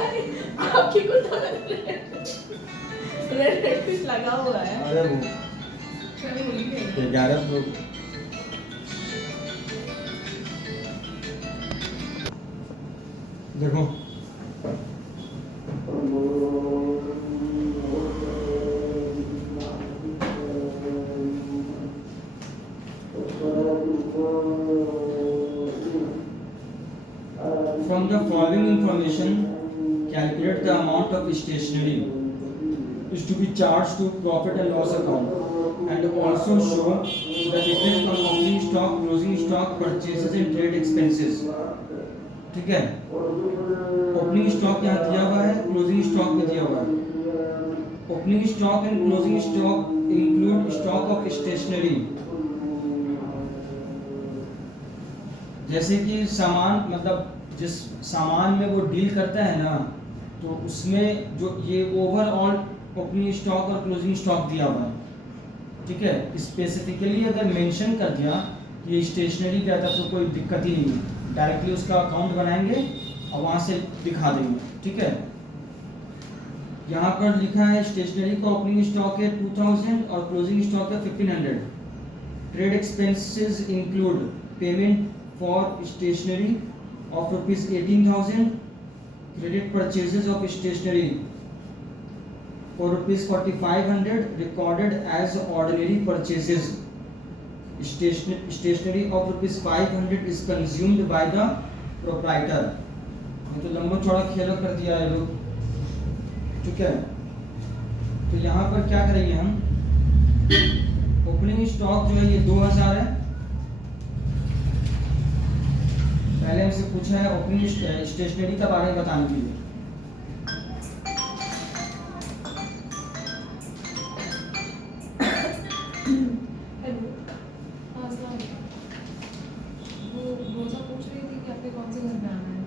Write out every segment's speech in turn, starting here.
आपकी कुछ red red कुछ लगा हुआ है। अरे वो चलो होली खेलते हैं। 11 लोग देखो from the following information calculate the amount of stationery is to be charged to profit and loss account and also show the effect on opening stock, closing stock, purchases and trade expenses. ठीक है, opening stock यहाँ दिया हुआ है, closing stock भी दिया हुआ है। Opening stock and closing stock include stock of stationery, जैसे कि सामान मतलब जिस सामान में वो डील करता है ना, तो उसमें जो ये ओवरऑल ओपनिंग स्टॉक और क्लोजिंग स्टॉक दिया हुआ है। ठीक है, स्पेसिफिकली अगर मेंशन कर दिया कि ये स्टेशनरी का था तो कोई दिक्कत ही नहीं है, डायरेक्टली उसका अकाउंट बनाएंगे और वहाँ से दिखा देंगे। ठीक है, यहाँ पर लिखा है स्टेशनरी का ओपनिंग स्टॉक है 2000 और क्लोजिंग स्टॉक है 1500। Trade expenses include payment for stationery of rupees 18,000, credit purchases of stationery for rupees 4,500 recorded as ordinary purchases. Stationery of rupees 500 is consumed by the proprietor. ये तो लंबा चौड़ा खेल कर दिया है लोग। ठीक है, तो यहाँ पर क्या करेंगे हम, ओपनिंग स्टॉक जो है ये 2000 है। पहले हमसे पूछा है ओपनिंग स्टेशनरी का बारे में बताने के लिए। हेलो, हाँ अस्सलाम वालेकुम। वो रोज़ा पूछ रही थी कि आपके कौन से घर में आना है।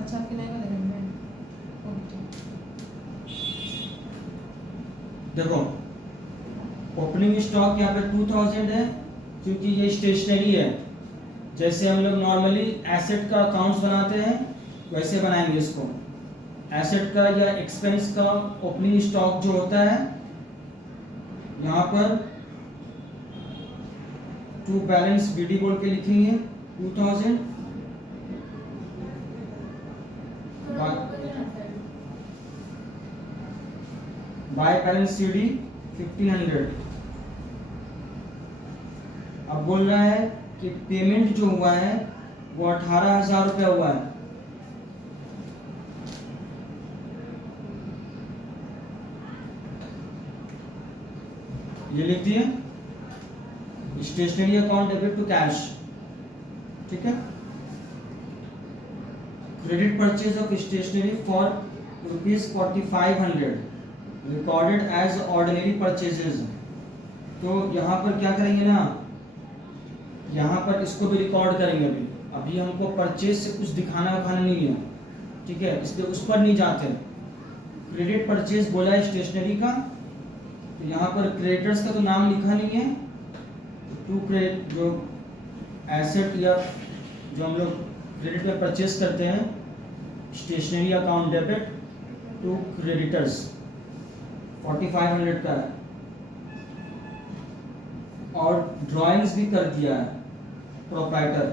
अच्छा, आपके नए वाले घर में। ओके, देखो ओपनिंग स्टॉक यहाँ पे 2000 है क्योंकि ये स्टेशनरी है। जैसे हम लोग नॉर्मली एसेट का अकाउंट्स बनाते हैं वैसे बनाएंगे इसको। एसेट का या एक्सपेंस का ओपनिंग स्टॉक जो होता है, यहाँ पर टू बैलेंस बीडी बोल के लिखेंगे 2000 बाय बैलेंस सीडी 1500। अब बोल रहा है कि पेमेंट जो हुआ है वो 18,000 रुपया हुआ है। ये लिख दिए stationery account debit to cash. ठीक है, credit purchase of stationery for rupees 4,500 recorded as ordinary purchases. तो यहाँ पर क्या करेंगे ना, यहाँ पर इसको भी रिकॉर्ड करेंगे। अभी हमको परचेज से कुछ दिखाना उखाना नहीं है। ठीक है, इसलिए उस पर नहीं जाते। क्रेडिट परचेज बोला है स्टेशनरी का, तो यहाँ पर क्रेडिटर्स का तो नाम लिखा नहीं है। टू क्रेडिट जो एसेट या जो हम लोग क्रेडिट में परचेज करते हैं, stationery account debit to creditors 4,500 का है। और ड्राइंग्स भी कर दिया है प्रोप्राइटर,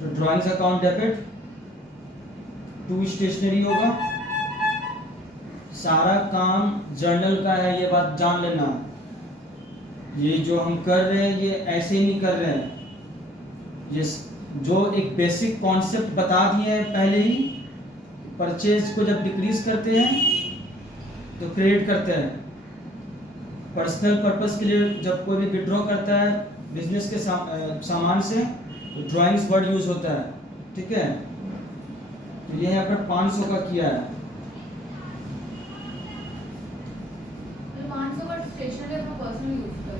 तो drawings account debit to stationery होगा। सारा काम जर्नल का है, ये बात जान लेना। ये जो हम कर रहे हैं ये ऐसे ही नहीं कर रहे हैं। ये जो एक बेसिक कॉन्सेप्ट बता दिए हैं पहले ही, परचेज को जब डिक्रीज करते हैं तो क्रेडिट करते हैं। पर्सनल पर्पस के लिए जब कोई भी विड्रॉ करता है बिजनेस के सामान से, तो ड्राइंग्स वर्ड यूज होता है। ठीक है, तो ये यहाँ पर 500 का किया है। 500 का स्टेशनरी अपना पर्सनल यूज कर।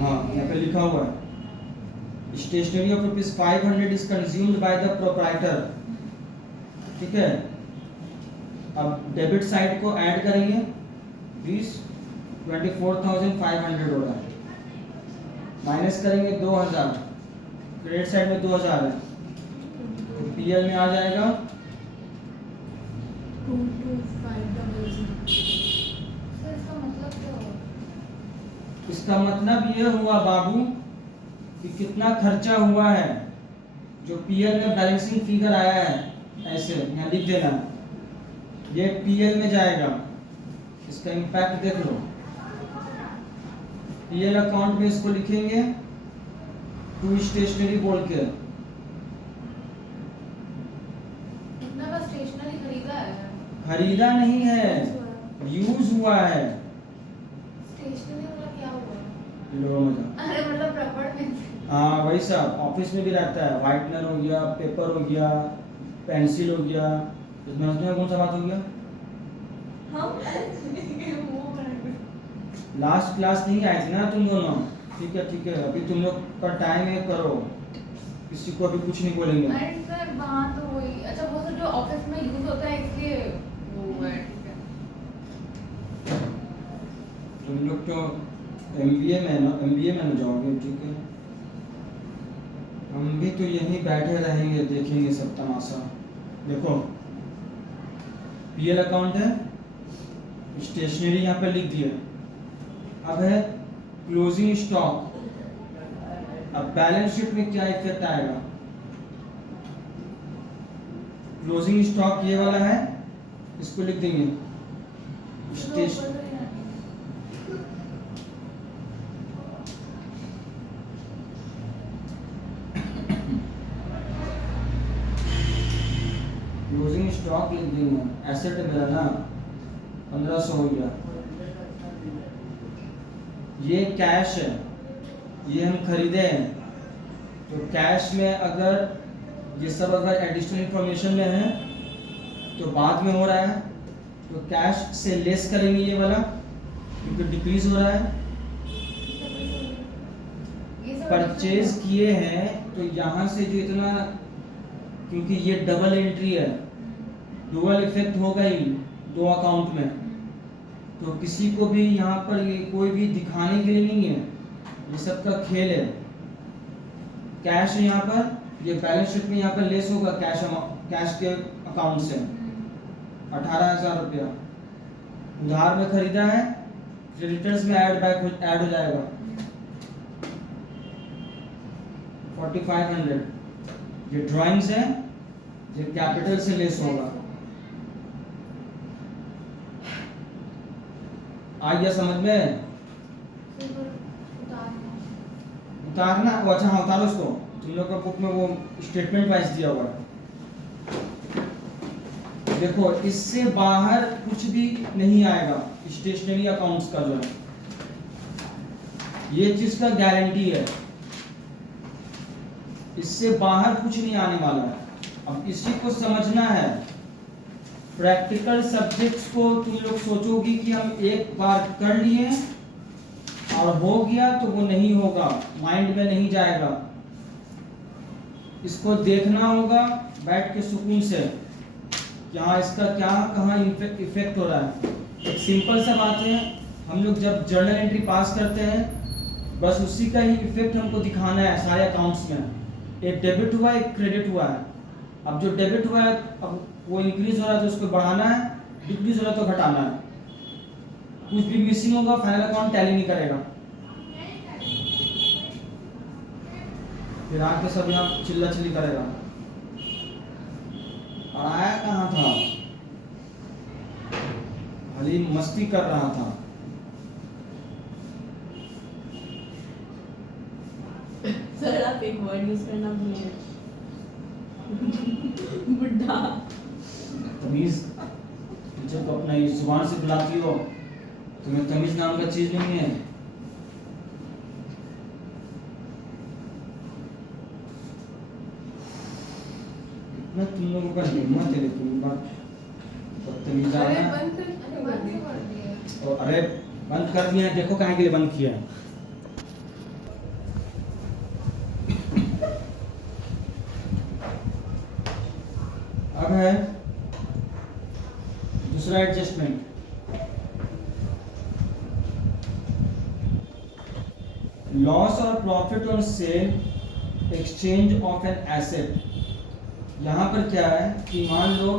हाँ, यहाँ पे लिखा हुआ है stationery of rupees 500 is consumed by the proprietor. ठीक है, अब डेबिट साइड को ऐड करेंगे 24,500 हो रहा है, माइनस करेंगे 2000, क्रेडिट साइड में 2000 है, तो पीएल में आ जाएगा 225000। सर इसका मतलब क्या हुआ? इसका मतलब ये हुआ बाबू कि कितना खर्चा हुआ है। जो पीएल में बैलेंसिंग फिगर आया है ऐसे यहाँ लिख देना, ये पीएल में जाएगा। इसका इम्पैक्ट देख लो। पीएल अकाउंट में इसको लिखेंगे टू स्टेशनरी बोल के। कितना का स्टेशनरी खरीदा है? खरीदा नहीं है, यूज हुआ है। स्टेशनरी वाला क्या हुआ? लो मजा। अरे मतलब रबड़ में। हाँ वही सब ऑफिस में भी रहता है। व्हाइटनर हो गया, पेपर हो गया, पेंसिल हो गया। इसमें उसमें कौन सा बात हो गया? हम वो लास्ट क्लास नहीं आए थे ना तुम दोनों। ठीक है ठीक है, अभी तुम लोग का टाइम है, करो। किसी को अभी कुछ नहीं बोलेंगे। अरे सर वहाँ तो वही, अच्छा वो सर जो ऑफिस में यूज होता है इसलिए वो है, ठीक है। तुम लोग तो एमबीए में न जाओगे, ठीक है। हम भी तो यहीं बैठे रहेंगे, देखेंगे सब तमाशा। देखो पीएल अकाउंट है, स्टेशनरी यहाँ पे लिख दिया। अब है क्लोजिंग स्टॉक। अब बैलेंस शीट में क्या इफेक्ट आएगा? क्लोजिंग स्टॉक ये वाला है, इसको लिख देंगे स्टेशन। क्लोजिंग स्टॉक लिख देंगे। एसेट है मेरा ना, 1500 हो गया। ये कैश है, ये हम खरीदे हैं। तो कैश में अगर ये सब अगर एडिशनल इंफॉर्मेशन में है तो बाद में हो रहा है, तो कैश से लेस करेंगे ये वाला, क्योंकि डिक्रीज हो रहा है। परचेज किए हैं तो यहाँ से जो इतना, क्योंकि ये डबल एंट्री है, डुअल इफेक्ट होगा ही दो अकाउंट में। तो किसी को भी यहाँ पर ये कोई भी दिखाने के लिए नहीं है, ये सब का खेल है। कैश है यहाँ पर, ये बैलेंस शीट में यहाँ पर लेस होगा कैश के अकाउंट से 18,000 रुपया। उधार में खरीदा है, क्रेडिटर्स में ऐड हो जाएगा 4500। ये ड्राइंग्स है, ये कैपिटल से लेस होगा। आ गया समझ में? उतारना, वो अच्छा हाँ उतारो उसको। तुम लोग का बुक में वो स्टेटमेंट वाइज दिया हुआ है। देखो इससे बाहर कुछ भी नहीं आएगा स्टेशनरी अकाउंट्स का जो है, ये चीज का गारंटी है। इससे बाहर कुछ नहीं आने वाला है। अब इसी को समझना है। प्रैक्टिकल सब्जेक्ट्स को तुम लोग सोचोगी कि हम एक बार कर लिए और हो गया, तो वो नहीं होगा, माइंड में नहीं जाएगा। इसको देखना होगा बैठ के सुकून से, यहाँ इसका क्या कहाँ इफेक्ट हो रहा है। एक सिंपल सा बात है, हम लोग जब जर्नल एंट्री पास करते हैं बस उसी का ही इफेक्ट हमको दिखाना है सारे अकाउंट्स में। एक डेबिट हुआ, एक क्रेडिट हुआ है। अब जो डेबिट हुआ है, अब वो इंक्रीज हो रहा है तो उसको बढ़ाना है, डिक्रीज हो रहा है तो घटाना है। कुछ भी मिसिंग होगा फाइनल अकाउंट टैली नहीं करेगा। फिर आके सब यहाँ चिल्ला चिल्ली करेगा। और आया कहाँ था, खाली मस्ती कर रहा था। सर आप एक वर्ड यूज करना भूलिए। बुढ़ा। तमीज टीचर को अपना इस जुबान से बुलाती हो, तुम्हें तमीज नाम का चीज नहीं है। इतना तुम लोगों का हिम्मत है, तुम बात बदतमीज अरे आना। बंद कर दिया। अरे बंद कर दिया, देखो कहाँ के लिए बंद किया। अब है दूसरा एडजस्टमेंट। लॉस और profit on sale exchange of an asset. यहाँ पर क्या है कि मान लो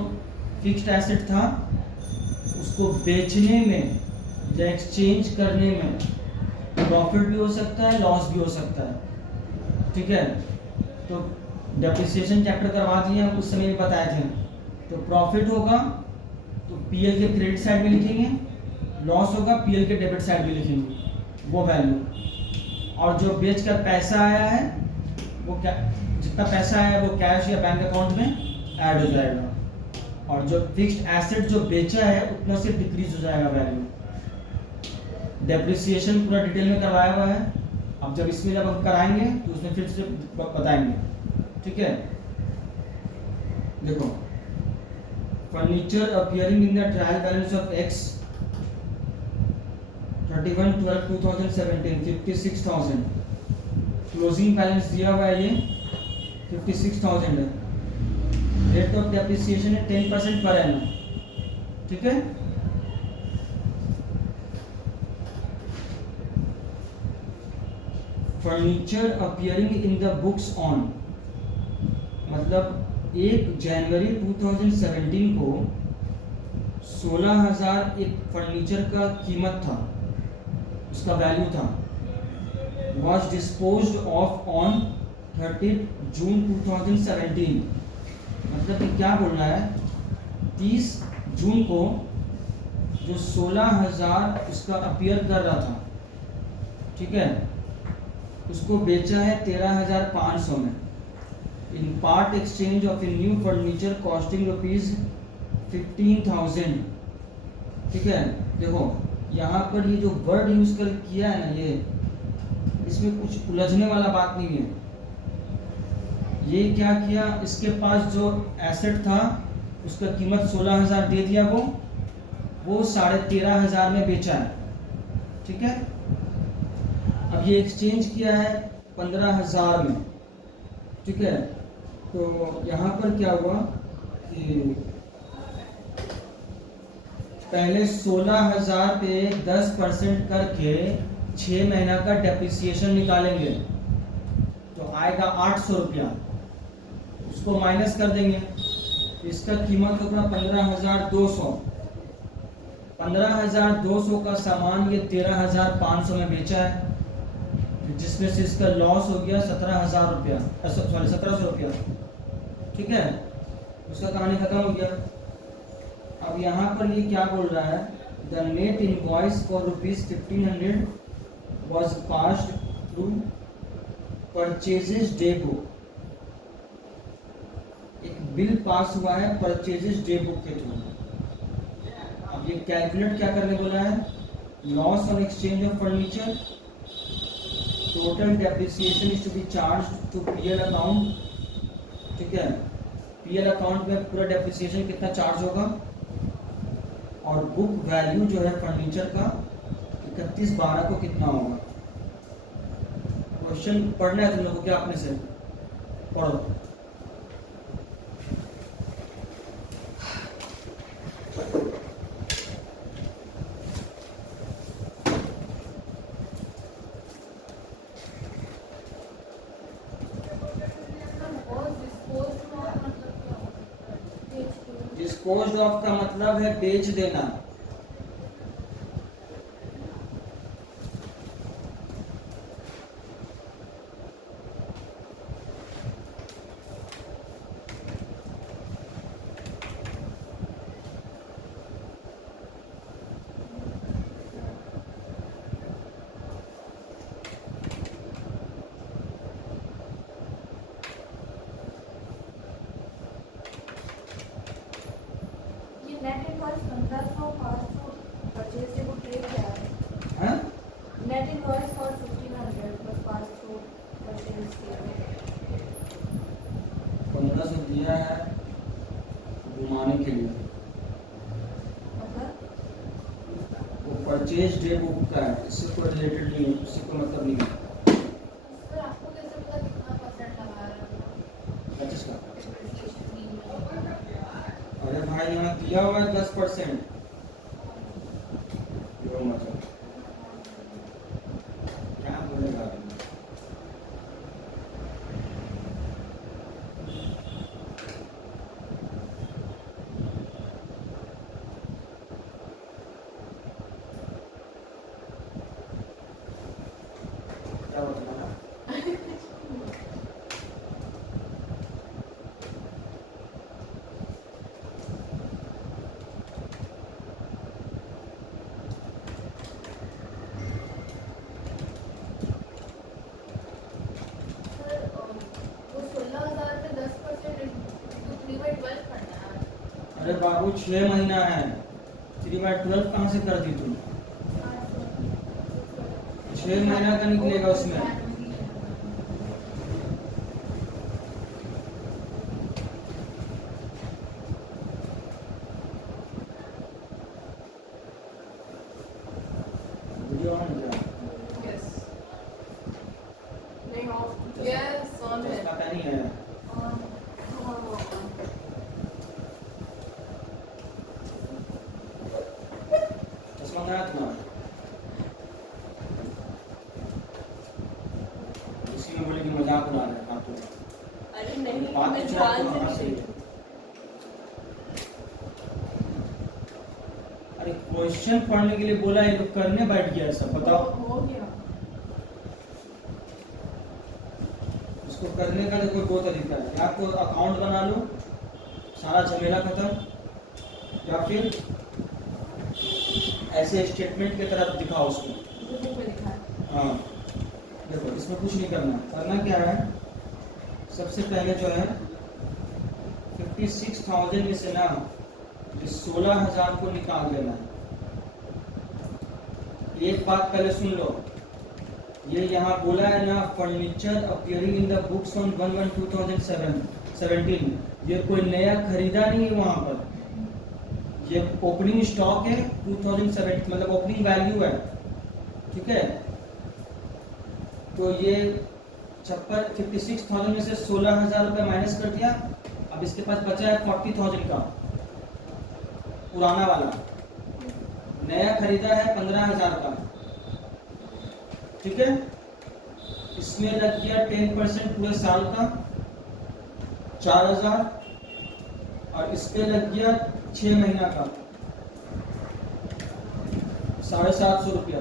फिक्स्ड एसेट था उसको बेचने में या एक्सचेंज करने में प्रॉफिट भी हो सकता है, लॉस भी हो सकता है, ठीक है। तो डेप्रिसिएशन चैप्टर करवा दिए हम, उस समय भी बताए थे। तो प्रॉफिट होगा तो पीएल के क्रेडिट साइड में लिखेंगे, लॉस होगा पीएल के डेबिट साइड में लिखेंगे वो वैल्यू। और जो बेच कर पैसा आया है वो क्या, जितना पैसा आया है वो कैश या बैंक अकाउंट में ऐड हो जाएगा, और जो फिक्स्ड एसेट जो बेचा है उतना से डिक्रीज हो जाएगा वैल्यू। डेप्रिसिएशन पूरा डिटेल में करवाया हुआ है, अब जब इसमें जब हम कराएंगे तो उसमें फिर से बताएंगे, ठीक है। देखो, furniture appearing in the trial balance of x 31/12/2017 56,000, closing balance दिया हुआ है ये 56,000 है, रेट ऑफ डेप्रिसिएशन है 10% पर एनम, ठीक है। Furniture appearing in the books on, मतलब 1 जनवरी 2017 को 16,000 एक फर्नीचर का कीमत था, उसका वैल्यू था, was disposed of on 30 जून 2017। मतलब कि क्या बोल रहा है, 30 जून को जो 16,000 उसका अपीयर कर रहा था, ठीक है, उसको बेचा है 13,500 में, in part exchange of a new furniture costing ₹15,000, ठीक है। देखो यहाँ पर ये जो वर्ड यूज कर किया है ना, ये इसमें कुछ उलझने वाला बात नहीं है। ये क्या किया, इसके पास जो एसेट था उसका कीमत 16,000 दे दिया, वो 13,500 में बेचा है, ठीक है। अब ये एक्सचेंज किया है 15,000 में, ठीक है। तो यहाँ पर क्या हुआ कि पहले 16,000 पे 10% करके 6 महीना का डेप्रिसिएशन निकालेंगे तो आएगा 800 रुपया, उसको माइनस कर देंगे, इसका कीमत होगा 15,200। 15,200 का सामान ये 13,500 में बेचा है, जिसमें से इसका लॉस हो गया 17,000 रुपया, सॉरी 1,700 रुपया, ठीक है। उसका कहानी खत्म हो गया। अब यहाँ पर ये क्या बोल रहा है, the net invoice for ₹1,500 was passed through purchases day book, एक बिल पास हुआ है परचेजेस डे बुक के थ्रू। अब ये कैलकुलेट क्या करने बोला है, loss on exchange of furniture, total depreciation is to be charge to PL account, ठीक है। पीएल अकाउंट में पूरा डेप्रिसिएशन कितना चार्ज होगा, और बुक वैल्यू जो है फर्नीचर का 31/12 को कितना होगा। क्वेश्चन पढ़ना है तुम लोगों को क्या, अपने से पढ़ो। डिस्पोज्ड ऑफ का मतलब है बेच देना, नेट इनवॉइस 1500 500 परचेज से वो ट्रेड क्या है, हैं? Net invoice for 1,500 plus 500 purchase किया है, 1500 दिया है घुमाने के लिए, मतलब वो परचेज डे बुक का है, इससे कोई रिलेटेड नहीं है, इससे कोई मतलब नहीं है। सर आपको कैसे पता कितना परसेंट लगा रहा है? 25 का, अरे भाई यहाँ दिया हुआ है 10%, मतलब क्या बोलेगा। अरे बाबू 6 महीना है, 3/12 कहाँ से कर दी तुम? 6 महीना का निकलेगा उसमें। वीडियो ऑन है क्या? यस नहीं ऑफ यस ऑन है। चश्मा का नहीं है। चश्मा कहाँ है तुम्हारा? इसी में बोले कि मजाक उड़ा रहे हैं आप तो। अरे नहीं बात मैं कुछ ध्यान आपको से वहाँ नहीं से। देखी। अरे क्वेश्चन पढ़ने के लिए बोला, ये लोग करने बैठ गया सब, बताओ। हो गया। उसको करने का देखो 2 तरीका है, या तो अकाउंट बना लो, सारा झमेला खत्म, या फिर ऐसे स्टेटमेंट की तरह दिखाओ उसको। बुक में लिखा है। हाँ देखो, इसमें कुछ नहीं करना, करना क्या है, सबसे पहले जो है 56,000 में से ना 16,000 को निकाल देना है। एक बात पहले सुन लो, ये यहाँ बोला है ना, furniture appearing in the books on 1/1/2017, ये कोई नया खरीदा नहीं है वहाँ पर, ये ओपनिंग स्टॉक है 2007, मतलब ओपनिंग वैल्यू है, ठीक है। तो ये 56,000 में से 16,000 रुपये माइनस कर दिया, अब इसके पास बचा है 40,000 का पुराना वाला, नया खरीदा है 15,000 का, ठीक है। इसमें लग गया 10% पूरे साल का 4,000, और इस पे लग गया 6 महीना का 750 रुपया।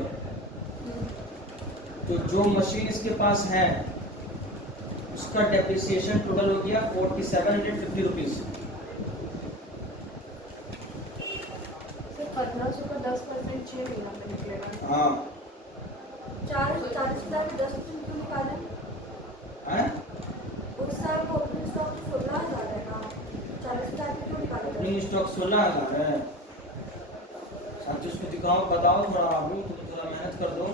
तो जो मशीन इसके पास है उसका डेप्रिसिएशन टोटल हो गया 4750 रुपीज। सिर्फ 1500 का 10% 6 महीना में निकलेगा। हाँ 40,000 में 10% क्यों निकाले? है, उस साल को ओपनिंग स्टॉक 16,000 है ना, 40,000 में क्यों निकाले? ओपनिंग स्टॉक 16,000 है। साथ उसको दिखाओ, बताओ थोड़ा, बाबू तुम थोड़ा मेहनत कर दो।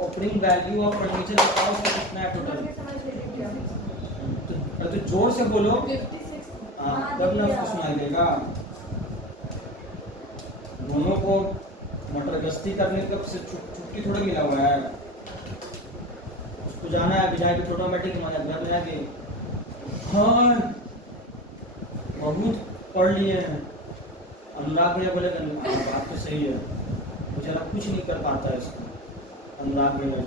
ओपनिंग वैल्यू ऑफ फर्नीचर बताओ उसका कितना है टोटल। समझ ले क्या? तो जोर से बोलो, 56 हाँ तब ना उसको सुनाई देगा। दोनों को मटर गश्ती करने का से छुट्टी थोड़ा मिला हुआ है, उसको जाना है बिना के ऑटोमेटिक घर में आके हाँ बहुत पढ़ लिए हैं। अनुराग भैया बोले बात तो सही है, बेचारा कुछ नहीं कर पाता है इसको। अनुराग भैया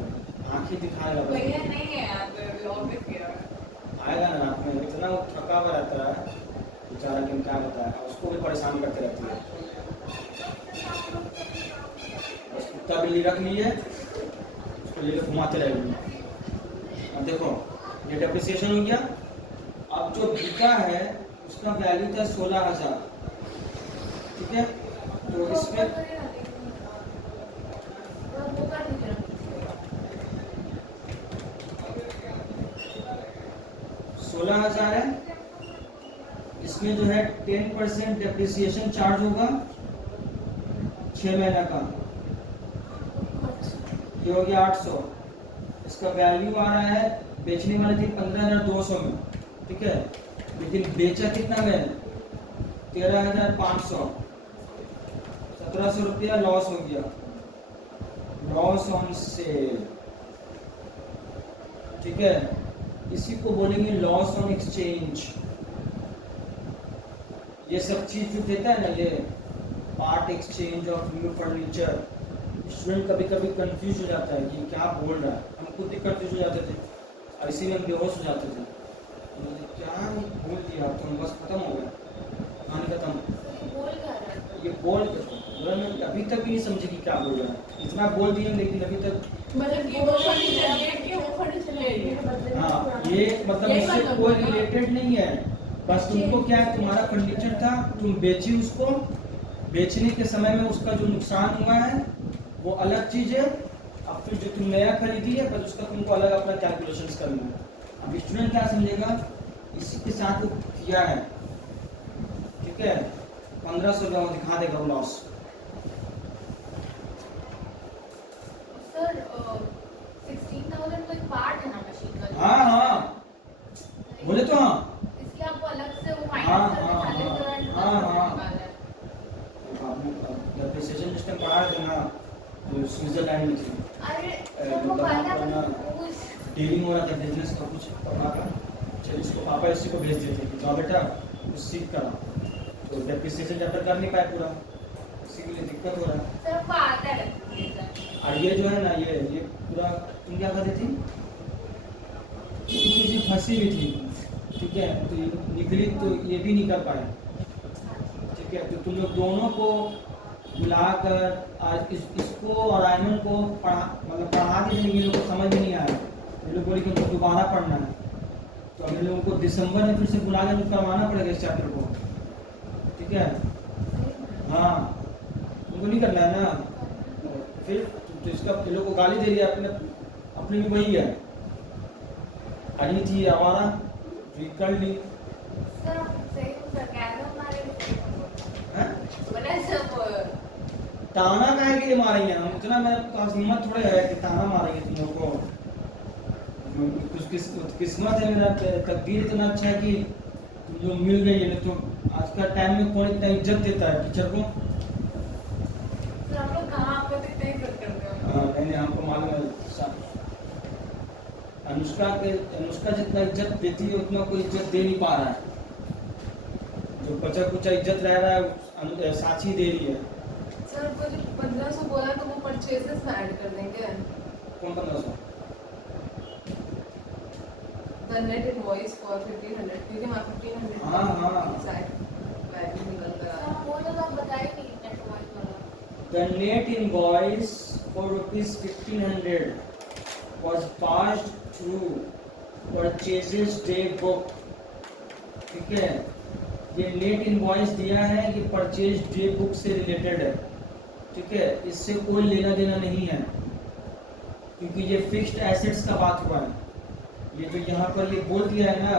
आंखें दिखाएगा, भैया नहीं है यार, व्लॉग में किया है। आएगा ना रात में, इतना वो थका हुआ रहता है बेचारा कि क्या बताया, उसको भी परेशान करते रहती है। बस कुत्ता बिल्ली रख लिए, उसको लेकर घुमाते रहेंगे। अब देखो ये डेप्रिसिएशन हो गया, अब जो बिका है उसका वैल्यू था 16,000, ठीक है। तो इसमें 16,000 है, इसमें जो है 10% डेप्रिसिएशन चार्ज होगा 6 महीना का, ये हो गया 800। इसका वैल्यू आ रहा है, बेचने वाले थे 15,200 में, ठीक है, लेकिन बेचा कितना में 13,500, 1,700 रुपया लॉस हो गया, लॉस ऑन सेल, ठीक है। इसी को बोलेंगे लॉस ऑन एक्सचेंज। ये सब चीज जो देता है ना, ये part exchange of new furniture, student कभी कभी कंफ्यूज हो जाता है कि क्या बोल रहा है, हम खुद ही कंफ्यूज हो जाते थे और इसी में बेहोश हो जाते थे, क्या बोल दिया तो बस खत्म हो गया, कहानी खत्म। ये बोल अभी तक भी नहीं समझे कि क्या बोल रहा है, इतना बोल दिए लेकिन अभी तक मतलब ये वो फर्नीचर देख के वो फर्नीचर ले लिए। हाँ ये मतलब इससे कोई रिलेटेड नहीं है, बस तुमको क्या है, तुम्हारा फर्नीचर था, तुम बेची उसको, बेचने के समय में उसका जो नुकसान हुआ है वो अलग चीज है, अब फिर जो तुम नया खरीदी है बस उसका तुमको अलग अपना कैलकुलेशंस करना है। अब स्टूडेंट क्या समझेगा, इसी के साथ वो किया है ठीक है 1500 रुपया वो दिखा देगा वो लॉस। सर 16,000 तो एक पार्ट है ना मशीन का? हाँ हाँ बोले तो हाँ इसलिए आपको अलग से वो हाँ, माइनस करके हाँ, 40,000 हाँ, हाँ। निकालना है। डेप्रिसिएशन सिस्टम पढ़ा देना तो स्विट्जरलैंड में थी अरे सर वो पता है वो डीलिंग हो रहा था बिजनेस का कुछ पापा का। चल इसको पापा इसी को भेज देते कि जाओ बेटा कुछ सीख कर आओ। तो डेप्रिसिएशन चैप्टर कर नहीं पाए पूरा, इसी के लिए दिक्कत हो रहा है। सर आपको आता है डेप्रिसिएशन? और ये जो है ना ये पूरा तुम क्या करती थी किसी फंसी हुई थी, ठीक है तो ये निकली तो ये भी नहीं कर पाए, ठीक है तो तुम लोग दोनों को बुलाकर और इसको और आयमन को पढ़ा दी, लेकिन ये लोग को समझ नहीं आया। ये लोग बोले कि उनको दोबारा पढ़ना है, तो हम लोगों को दिसंबर में फिर से बुला कर करवाना पड़ेगा इस चैप्टर को, ठीक है। हाँ उनको नहीं करना है ना, फिर तो इसका ये लोग को गाली दे रही है, अपने भी वही है अड़ी थी आवारा जो कर ली। सर आप सही तो सरकार हमारे हैं? बोला सब ताना काहे के लिए मारेंगे हम, इतना मेरे पास हिम्मत थोड़े है कि ताना मारेंगे तुम लोग को। कुछ किस्मत है, मेरा तकदीर इतना अच्छा है कि तुम लोग मिल गई है। तो आज का टाइम में कौन इतना इज्जत देता है टीचर को? सर आप लोग कहाँ आप लोग इतने इज्जत करते हो? नहीं हमको मालूम है। अनुष्का जितना इज्जत देती है उतना कोई इज्जत दे नहीं पा रहा है। जो बचा कुचा इज्जत रह रहा है साक्षी दे रही है। सर आपको जो 1500 बोला तो वो परचेसेस में ऐड कर देंगे। कौन 1500? द नेट इनवॉइस फॉर 1500 क्योंकि हमारा 1500 हाँ, हाँ। वैल्यू निकल कर आ रहा है। वो तो आप बताए नहीं नेट वॉइस वाला। The net invoice for rupees 1500 was passed through purchases day book, ठीक है। ये नेट इनवॉइस दिया है, ये परचेज डे बुक से रिलेटेड है, ठीक है। इससे कोई लेना देना नहीं है क्योंकि ये फिक्स्ड एसेट्स का बात हुआ है। ये जो यहाँ पर ये बोल दिया है ना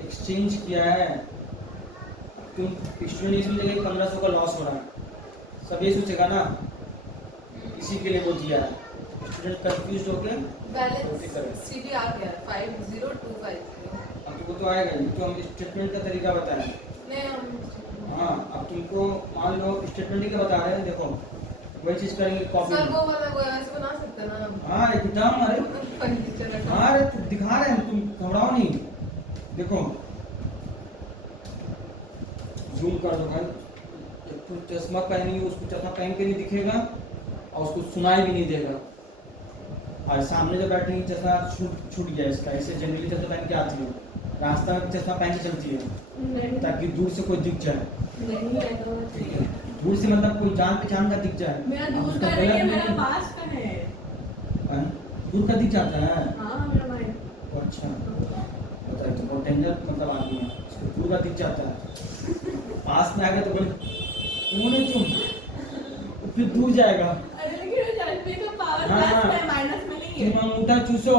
एक्सचेंज किया है, तुम स्टूडेंट इसमें जगह 1500 का लॉस हो रहा है, सब ये सोचेगा ना, इसी के लिए वो दिया है। स्टूडेंट कंफ्यूज हो गए बैलेंस सीडी आ गया 50250। अब तुमको तो आएगा ही, तो हम स्टेटमेंट का तरीका बताएं। नहीं हम हाँ अब तुमको मान लो स्टेटमेंट ही का बता रहे हैं, देखो वही चीज करेंगे कॉपी सर में। वो वाला वो ऐसे बना सकते हैं ना हम। हाँ एकदम, अरे फर्नीचर हाँ अरे तुम दिखा रहे हैं, तुम घबराओ नहीं। देखो जूम कर दो भाई, तो चश्मा पहनी उसको चश्मा पहन के नहीं दिखेगा और उसको सुनाई भी नहीं देगा, और सामने जो बैठी चश्मा छूट गया इसका, ऐसे जनरली चश्मा पहन के आती है, रास्ता में चश्मा पहन के चलती है ताकि दूर से कोई दिख जाए, नहीं है तो ठीक है। दूर से मतलब कोई जान पहचान का दिख जाए। मेरा अब दूर उसका का नहीं है, गलत मेरा नहीं- पास का है। हाँ, दूर का दिख जाता है। हाँ मेरा भाई। अच्छा बताइए, तो बहुत डेंजर मतलब आदमी है, इसको दूर का दिख जाता है, पास में आ गया तो बोले कौन है तुम, फिर दूर जाएगा। अरे लेकिन जलपी का पावर हाँ, प्लस हाँ। में माइनस में नहीं तुम है। अंगूठा चूसो,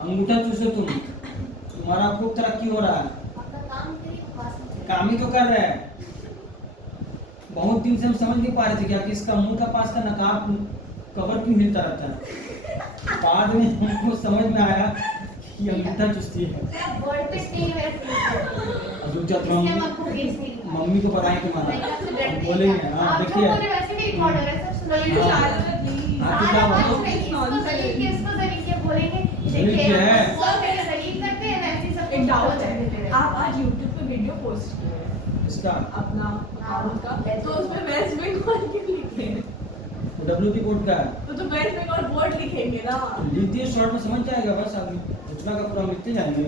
अंगूठा चूसो तुम्हारा खूब तरक्की हो रहा है, अपना काम करिए पास में। काम ही तो कर रहे हैं। बहुत दिन से हम समझ नहीं पा रहे थे क्या कि इसका मुंह का पास का नकाब कवर क्यों हिलता रहता है, बाद में हमको समझ में आया कि अंगूठा चूसती है। सर वर्ड पे नहीं है अब रुक जाओ, इसलिए हम आपको भेज नहीं पाए। मम्मी को बताएं कि नहीं, आपसे डरते हम ही बोलेंगे। नहीं। हाँ आप जो देखिए, बोल रहे वैसे भी रिकॉर्ड हो रहा है, सब सुन अरे रहे हैं। शायद नहीं। हाँ, तो हाँ, क्या बात बोलो? नहीं, इसको जलील के बोलेंगे, जलील देखिए क्या है? वो मेरे जलील करते हैं वैसे ही सब एक कुछ डाउट हो है, जाते हैं। आप आज YouTube पे वीडियो पोस्ट किए हैं इसका अपना अकाउंट का, तो उसमें वेस्ट बंगाल क्यों लिखे हैं? WP बोर्ड का है, तो वेस्ट बंगाल बोर्ड लिखेंगे ना। लिख दिए शॉर्ट में समझ जाएगा बस, आदमी उतना का पूरा लिखते जाएंगे।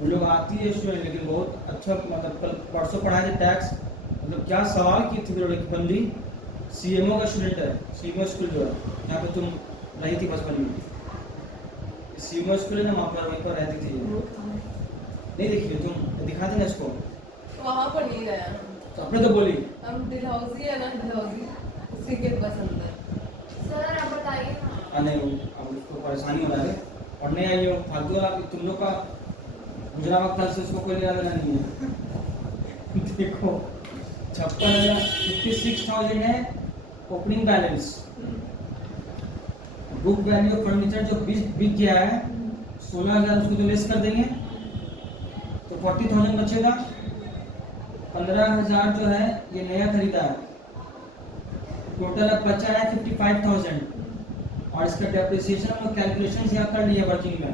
वो लोग आती है स्टूडेंट, लेकिन बहुत अच्छा मतलब कल परसों पढ़ाए थे टैक्स, मतलब क्या सवाल की थी एक बंदी, CMO का स्टूडेंट है, CMO स्कूल जो है यहाँ पे तुम रही थी बचपन में, CMO स्कूल है ना वहाँ पर, वहीं पर रहती थी। नहीं देखी हो तुम, दिखा देना इसको। वहाँ पर नहीं गया हम। तो अपने तो बोली हम डलहौजी है ना, डलहौजी उसी के बस अंदर। सर आप बताइए ना। नहीं अब उसको परेशानी हो रहा है, पढ़ने आई हो फालतू वाला, तुम लोग का गुजरा वक्त से उसको कोई लेना देना नहीं है। देखो 56,000 है opening balance. Book value of furniture जो बिक गया है 16,000, उसको तो लेस कर देंगे तो 40,000 बचेगा। 15,000 जो है ये नया खरीदा है, टोटल अब बचा है 55,000 और इसका डेप्रिसिएशन और कैलकुलेशन यहाँ कर लिया वर्किंग में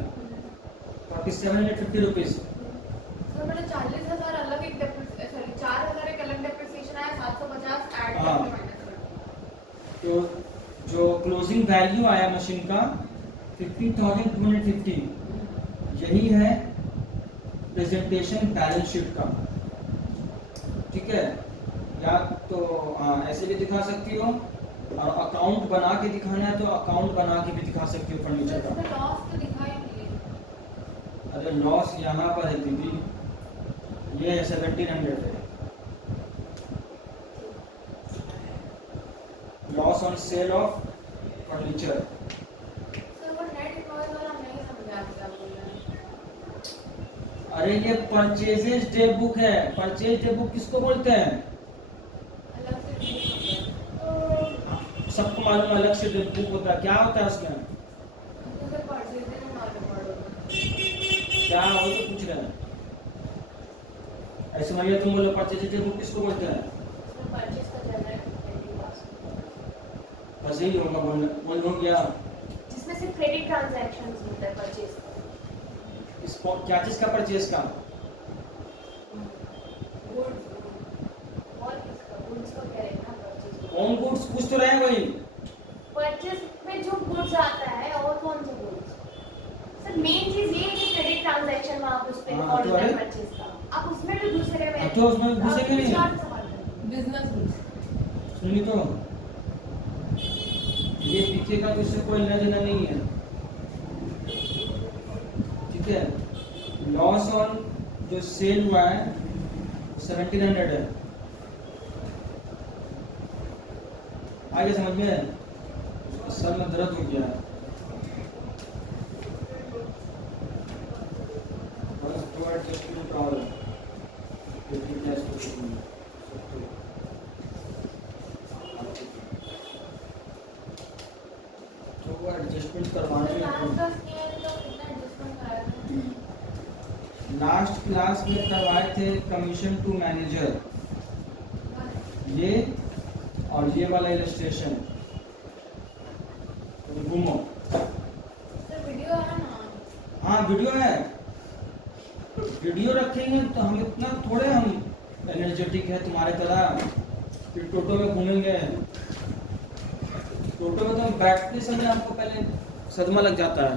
4750 रुपीज़। सर मैंने 40,000 अलग एक सॉरी 4,000 एक अलग डेप्रिसिएशन आया, 750 ऐड हाँ। करके माइनस कर। तो जो क्लोजिंग वैल्यू आया मशीन का 15,250, यही है प्रेजेंटेशन बैलेंस शीट का। ठीक है, या तो ऐसे भी दिखा सकती हो और अकाउंट बना के दिखाना है तो अकाउंट बना के भी दिखा सकती हो फर्नीचर का। इसमें लॉस तो दिखाई नहीं है। अरे लॉस यहाँ पर है दीदी, ये 1700 है loss on sale of furniture. Sir वो नेट इन्वॉइस वाला नहीं समझा आप क्या बोल रहे हैं। अरे ये परचेजेज डे बुक है, परचेज डे बुक किसको बोलते हैं? अलग से नहीं होता है। सबको मालूम अलग से डे बुक होता है, क्या होता है उसमें? तो सर परचेज में मालूम पड़ोगे। क्या हो तो पूछ रहे हैं ऐसे भैया, तुम बोलो परचेज डे बुक किसको बोलते हैं? इसमें परचेज का चल रहा है क्रेडिट पास, बस यही होगा, बोल दो क्या जिसमें सिर्फ क्रेडिट ट्रांजैक्शंस होता है परचेज का। इसको क्या चीज का परचेज का? गुड्स और किसका गुड्स को कह रहे हैं ना परचेज। कौन गुड्स पूछ तो रहे हैं वही। परचेज में जो गुड्स आता है और कौन से गुड्स? सर मेन चीज ये है कि क्रेडिट ट्रांजैक्शन में आप उस पे हाँ, और तो अरे? परचेज का आप उसमें भी दूसरे में तो उसमें घुसेंगे नहीं। Business rules. सुनी तो ये पीछे का तो इससे कोई लेना देना नहीं है। ठीक है, लॉस ऑन जो सेल हुआ है 1700 है। आगे समझ में? सर में दर्द हो गया है। बस तो एडजस्टमेंट और तो वो एडजस्टमेंट करवाने लास्ट क्लास में करवाए थे कमीशन टू मैनेजर, ये और ये वाला इलस्ट्रेशन घूमो। वीडियो है ना। हाँ वीडियो है, वीडियो रखेंगे तो हम इतना थोड़े हम एनर्जेटिक है तुम्हारे तरह फिर टोटो में घूमेंगे। टोटो में तो हम बैठते समय हमको पहले सदमा लग जाता है।